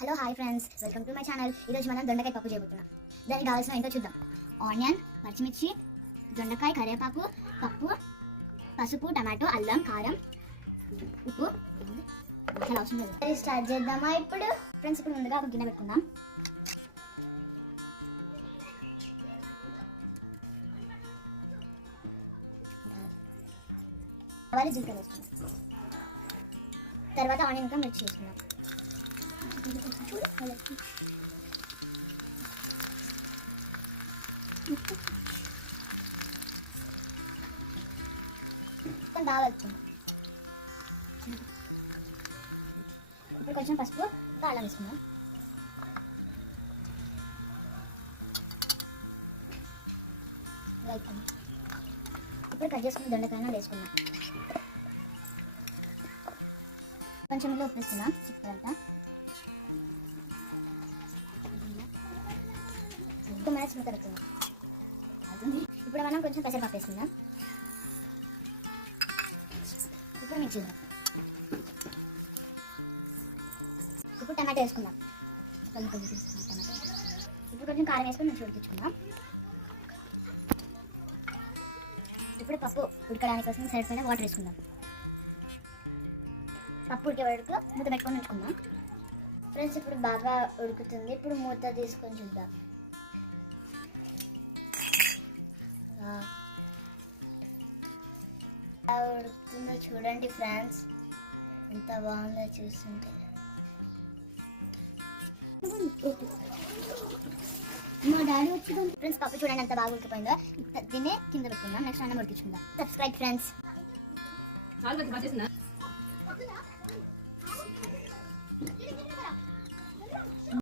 Hello hi friends, welcome to my channel. ఈరోజు మనం దొండకాయ పప్పు చేయబోతున్నాం. దానికి కావాల్సిన ఏంటో చూద్దాం. ఆనియన్, పచ్చిమిర్చి, దొండకాయ, కరివేపాకు, పప్పు, పసుపు, టమాటో, అల్లం, కారం, ఉప్పు. మసాలా అవసరం లేదు. స్టార్ట్ చేద్దామా ఇప్పుడు? ఫ్రెండ్స్, ఇప్పుడు ముందుగా ఒక గిన్నె పెట్టుకుందాం. ఆవాలు, జీలకర్ర వేసుకుందాం. తర్వాత ఆనియన్ ఇంకా మిర్చి వేసుకుందాం. బాగా వెళ్తుంది. ఇప్పుడు కొంచెం పసుపు ఇంకా అల్లం వేసుకుందాం. ఇప్పుడు కట్ చేసుకుని దొండకాయన వేసుకుందాం. కొంచెం ఇలా ఉప్పు వేసుకుందాం. చిక్కడంతా 2 minutes పెట్టుకుందాం. ఇప్పుడు మనం కొంచెం పెసరపప్పు వేసుకుందాం. ఇప్పుడు మిక్స్ చేద్దాం. ఇప్పుడు టమాటో వేసుకుందాం. ఇప్పుడు కొంచెం కారం వేసుకొని మంచిగా ఉడికించుకుందాం. ఇప్పుడు పప్పు ఉడకడానికి కోసం సరిపోయిన వాటర్ వేసుకుందాం. పప్పు ఉడికే వరకు మూత పెట్టుకొని ఉంచుకుందాం. ఫ్రెండ్స్, ఇప్పుడు బాగా ఉడుకుతుంది. ఇప్పుడు మూత తీసుకొని చూద్దాం. ఉడుకుతుందో చూడండి ఫ్రెండ్స్, ఎంత బాగుందో చూస్తుంటే. మా డాడీ వచ్చి ఫ్రెండ్స్, పప్పు చూడండి ఎంత బాగా ఉడికిపోయిందో. దీన్ని కింద పెట్టుకుందాం. నెక్స్ట్ అన్నం ఉడికించుకుందాం. Subscribe friends.